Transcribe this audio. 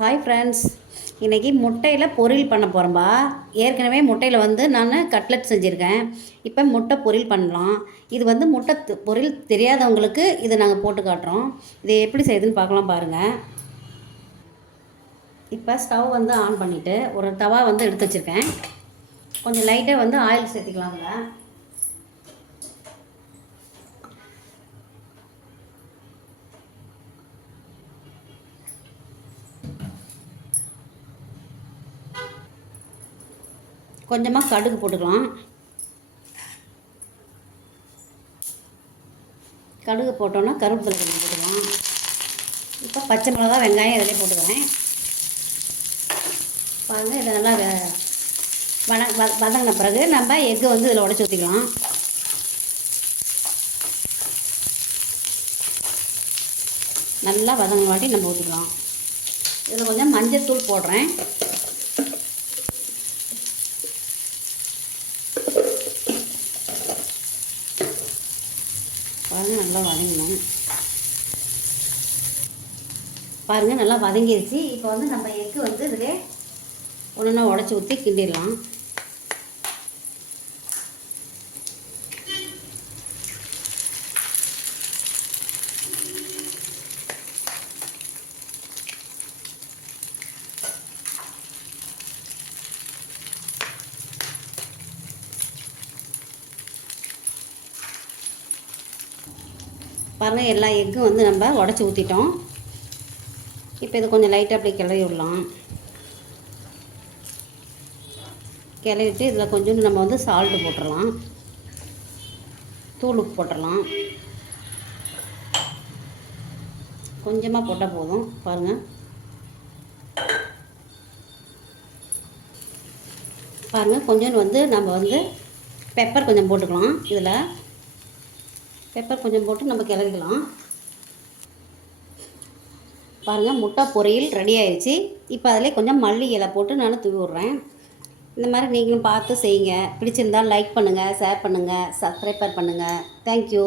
Hi friends இன்றைக்கி முட்டையில் பொரியல் பண்ண போகிறோம்பா ஏற்கனவே முட்டையில் வந்து நான் கட்லெட் செஞ்சுருக்கேன். இப்போ முட்டை பொரியல் பண்ணலாம். இது வந்து முட்டை பொரியல் தெரியாதவங்களுக்கு இதை நாங்கள் போட்டு காட்டுறோம். இதை எப்படி செய்யுதுன்னு பார்க்கலாம் பாருங்கள் இப்போ ஸ்டவ் வந்து ஆன் பண்ணிவிட்டு ஒரு தவா வந்து எடுத்து வச்சுருக்கேன். கொஞ்சம் லைட்டாக வந்து ஆயில் சேர்த்துக்கலாம் கொஞ்சமாக கடுகு போட்டுக்கலாம். கடுகு போட்டோன்னா கருவேப்பிலை கொஞ்சம் போட்டுக்கலாம். இப்போ பச்சை மிளகா வெங்காயம் இதிலே போட்டுக்கிறேன். பாருங்கள் இதை நல்லா வன வத வதங்கின பிறகு நம்ம எக்கு வந்து இதில் உடச்சி ஊற்றிக்கலாம் நல்லா வதங்க வாட்டி நம்ம ஊற்றிக்கலாம் இதில் கொஞ்சம் மஞ்சள் தூள் போடுறேன். பாருங்கள் நல்லா வதங்கணும். பாருங்கள் நல்லா வதங்கிருச்சு. இப்போ வந்து நம்ம எக்கு வந்து இதிலே ஒன்றா உடச்சி ஊற்றி கிண்டிடலாம். பாருங்கள் எல்லா எக்கும் வந்து நம்ம உடச்சி ஊற்றிட்டோம் இப்போ இது கொஞ்சம் லைட்டாக அப்படியே கிளறி விடலாம். கிளறிட்டு இதில் கொஞ்சோண்டு நம்ம வந்து சால்ட்டு போட்டுடலாம் தூள் உப்பு போட்டுடலாம் கொஞ்சமாக போட்டால் போதும். பாருங்கள் பாருங்கள் கொஞ்சோண்டு வந்து நம்ம வந்து பெப்பர் கொஞ்சம் போட்டுக்கலாம். இதில் பெப்பர் கொஞ்சம் போட்டு நம்ம கிளறிக்கலாம் பாருங்கள் முட்டை பொரியல் ரெடி ஆயிடுச்சு இப்போ அதில் கொஞ்சம் மல்லி இலை போட்டு நான் தூவி விட்றேன். இந்த மாதிரி நீங்களும் பார்த்து செய்யுங்க. பிடிச்சிருந்தால் லைக் பண்ணுங்கள் ஷேர் பண்ணுங்கள் சப்ஸ்கிரைபர் பண்ணுங்கள் தேங்க்யூ